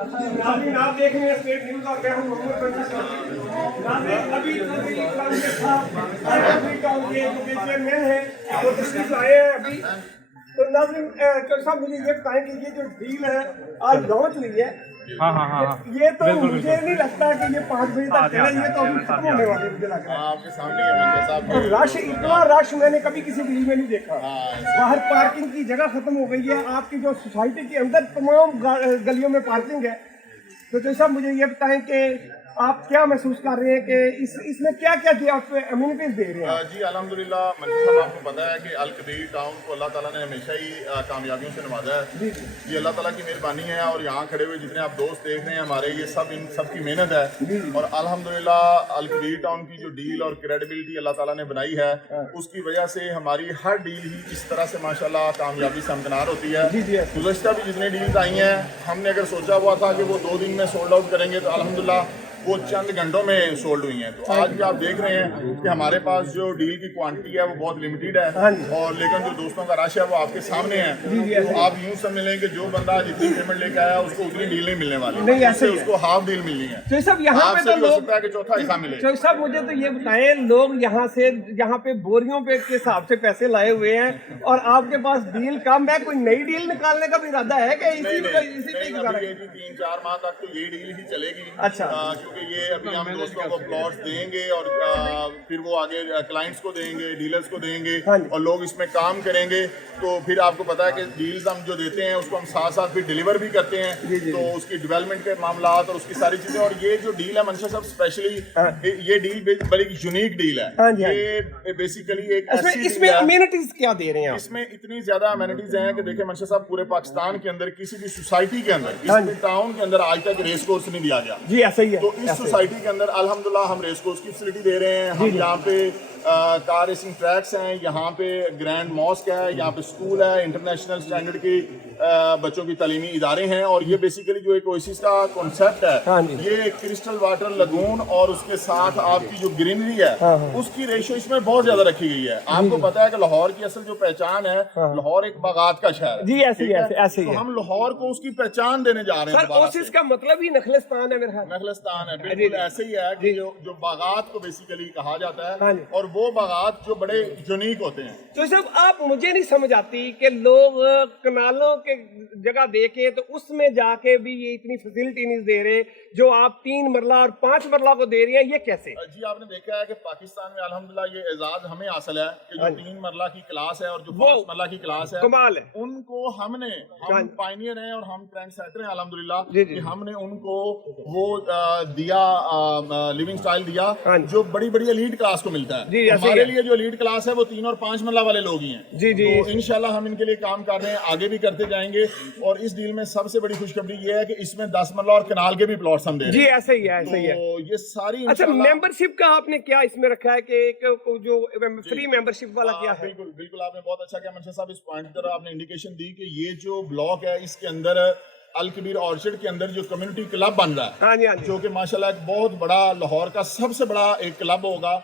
नाज़रीन आप देख रहे हैं स्टेट न्यूज़ और मैं हूं मोहम्मद बंसी। नाज़रीन अभी टाउन के जो चेयरमैन हैं वो तशरीफ लाए हैं अभी। तो नाज़रीन चौधरी साहब मुझे ये बताएं कि ये जो डील है आज लॉन्च हुई है, ये तो मुझे नहीं लगता कि ये 5 बजे तक चले, ये तो अभी खत्म होने वाली मुझे लग रहा है। आपके सामने रश, इतना रश मैंने कभी किसी डील में नहीं देखा। बाहर पार्किंग की जगह खत्म हो गई है, आपकी जो सोसाइटी के अंदर तमाम गलियों में पार्किंग है। तो जैसा साहब मुझे ये बताएं कि आप क्या महसूस कर रहे हैं कि इसमें क्या क्या दिया आप अम्यूनिटीज दे रहे हैं? जी अल्हम्दुलिल्लाह, मंसूर साहब आपको पता है कि अल कबीर टाउन को अल्लाह ताला ने हमेशा ही कामयाबियों से नवाजा है। ये अल्लाह ताला की मेहरबानी है। और यहाँ खड़े हुए जितने आप दोस्त देख रहे हैं हमारे, ये सब इन सब की मेहनत है। और अल्हम्दुलिल्लाह अल कबीर टाउन की जो डील और क्रेडिबिलिटी अल्लाह ताला ने बनाई है, उसकी वजह से हमारी हर डील ही इस तरह से माशाल्लाह कामयाबी से हमकनार होती है। गुज़श्ता भी जितनी डील्स आई हैं, हमने अगर सोचा हुआ था कि वो 2 दिन में सोल्ड आउट करेंगे, तो अल्हम्दुलिल्लाह वो चंद घंटों में सोल्ड हुई हैं। तो आज भी आप देख रहे हैं कि हमारे पास जो डील की क्वांटिटी है वो बहुत लिमिटेड है। और लेकिन जो दोस्तों का रश है वो आपके सामने है। तो आप यूं समझ लें कि जो बंदा जितनी पेमेंट लेकर आया उसको उतनी डील नहीं मिलने वाली, नहीं ऐसे उसको हाफ डील मिलनी है। तो सब यहाँ पे तो हो सकता है कि चौथा हिस्सा मिले। तो सब मुझे तो ये बताएं, लोग यहाँ पे बोरियों पे के हिसाब से पैसे लाए हुए हैं और आपके पास डील कम है, कोई नई डील निकालने का भी इरादा है कि इसी पे 3-4 माह तक तो ये डील ही चलेगी। अच्छा, क्योंकि ये अभी हम दोस्तों को प्लॉट्स देंगे और फिर वो आगे क्लाइंट्स को देंगे, डीलर्स को देंगे और लोग इसमें काम करेंगे। तो फिर आपको पता है कि डील्स हम जो देते हैं उसको हम साथ साथ फिर डिलीवर भी करते हैं। तो उसकी डेवलपमेंट के मामला और उसकी सारी चीजें। और ये जो डील है मंशा साहब, स्पेशली ये डील बड़ी यूनिक डील है। ये बेसिकली एक इसमें अमेनिटीज क्या दे रहे हैं? इसमें इतनी ज्यादा अमेनिटीज हैं कि देखिए मंशा साहब, पूरे पाकिस्तान के अंदर किसी भी सोसाइटी के अंदर, किसी भी टाउन के अंदर आज तक रेस कोर्स नहीं दिया गया। जी ऐसा ही है। तो इस सोसाइटी के अंदर अल्हम्दुलिल्लाह हम रेस कोर्स की फैसिलिटी दे रहे हैं। हम यहाँ पे कार रेसिंग ट्रैक्स हैं, यहाँ पे ग्रैंड मॉस्क है, यहाँ पे स्कूल है, इंटरनेशनल स्टैंडर्ड की बच्चों की तालीमी इदारे हैं। और ये बेसिकली जो एक ओएसिस का कॉन्सेप्ट है, ये क्रिस्टल वाटर लगून और उसके साथ आपकी जो ग्रीनरी है उसकी रेशियो इसमें बहुत ज्यादा रखी गई है। आपको पता है कि लाहौर की असल जो पहचान है, लाहौर एक बागात का शहर है। जी ऐसे ही है। हम लाहौर को उसकी पहचान देने जा रहे हैं। ओएसिस का मतलब ही नखलिस्तान है मेरे ख्याल। नखलिस्तान है, बिल्कुल ऐसे ही है कि जो बागात को बेसिकली कहा जाता है। और वो बागात जो बड़े यूनिक होते हैं। तो सब आप मुझे नहीं समझ आती कि लोग कनालों के जगह देके तो उसमें जाके भी ये इतनी फैसिलिटी नहीं दे रहे जो आप 3 मरला और 5 मरला को दे रहे हैं, ये कैसे? जी आपने देखा है कि पाकिस्तान में अल्हम्दुलिल्लाह ये एजाज हमें हासिल है कि जो 3 मरला की क्लास है और जो 5 मरला की क्लास है, कमाल है। उनको हम पायनियर हैं और हम ट्रेंड सेटर हैं अल्हम्दुलिल्लाह कि हमने उनको वो दिया लिविंग स्टाइल दिया जो बड़ी बड़ी एलीट क्लास को मिलता है। हमारे लिए जो लीड क्लास है वो 3 और 5 मरला वाले लोग ही हैं। तो इंशाल्लाह हम इनके लिए काम कर रहे हैं, आगे भी करते जाएंगे। और इस डील में सबसे बड़ी खुशखबरी ये है कि इसमें 10 मरला और कनाल के भी प्लॉट्स हम दे रहे हैं। जी ऐसे ही है, ऐसे ही है। तो ये सारी अच्छा, मेंबरशिप का आपने क्या इसमें रखा है कि जो फ्री मेंबरशिप वाला क्या है? बिल्कुल बिल्कुल, आपने बहुत अच्छा किया मंशा साहब, इस पॉइंट की तरह आपने इंडिकेशन दी कि ये जो ब्लॉक है इसके अंदर अल कबीर ऑर्चर्ड के अंदर जो कम्युनिटी क्लब बन रहा है, जो कि माशाल्लाह एक बहुत बड़ा लाहौर का सबसे बड़ा एक क्लब होगा,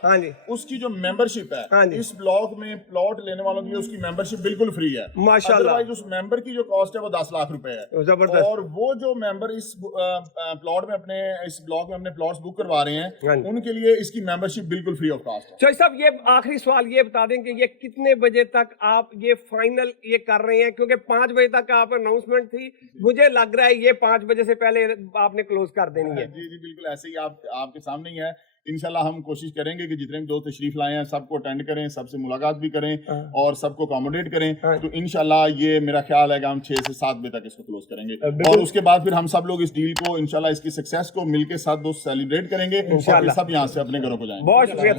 उसकी जो मेंबरशिप है इस ब्लॉक में प्लॉट लेने वालों के लिए उसकी मेंबरशिप बिल्कुल फ्री है माशाल्लाह। उस मेंबर की जो कॉस्ट है वो 10 लाख रुपए है। जबरदस्त। और वो जो मेंबर इस प्लॉट में अपने इस ब्लॉक में अपने प्लॉट्स बुक करवा रहे हैं, उनके लिए इसकी मेंबरशिप बिल्कुल फ्री ऑफ कॉस्ट है। चौधरी साहब, ये आखिरी सवाल ये बता दें कि ये कितने बजे तक आप ये फाइनल ये कर रहे हैं? क्योंकि 5 बजे तक आप अनाउंसमेंट थी, मुझे लग रहा है ये 5 बजे से पहले आपने क्लोज कर देनी है। जी जी बिल्कुल ऐसे ही आपके सामने ही है। इंशाल्लाह हम कोशिश करेंगे कि जितने भी दोस्त तशरीफ लाए हैं सबको अटेंड करें, सबसे मुलाकात भी करें और सबको अकोमोडेट करें। तो इंशाल्लाह ये मेरा ख्याल है कि हम 6 से 7 बजे तक इसको क्लोज करेंगे और उसके बाद फिर हम सब लोग इस डील को इंशाल्लाह इसकी सक्सेस को मिलकर साथ दोस्त सेलिब्रेट करेंगे और फिर सब यहाँ से अपने घरों को जाएंगे। बहुत शुक्रिया।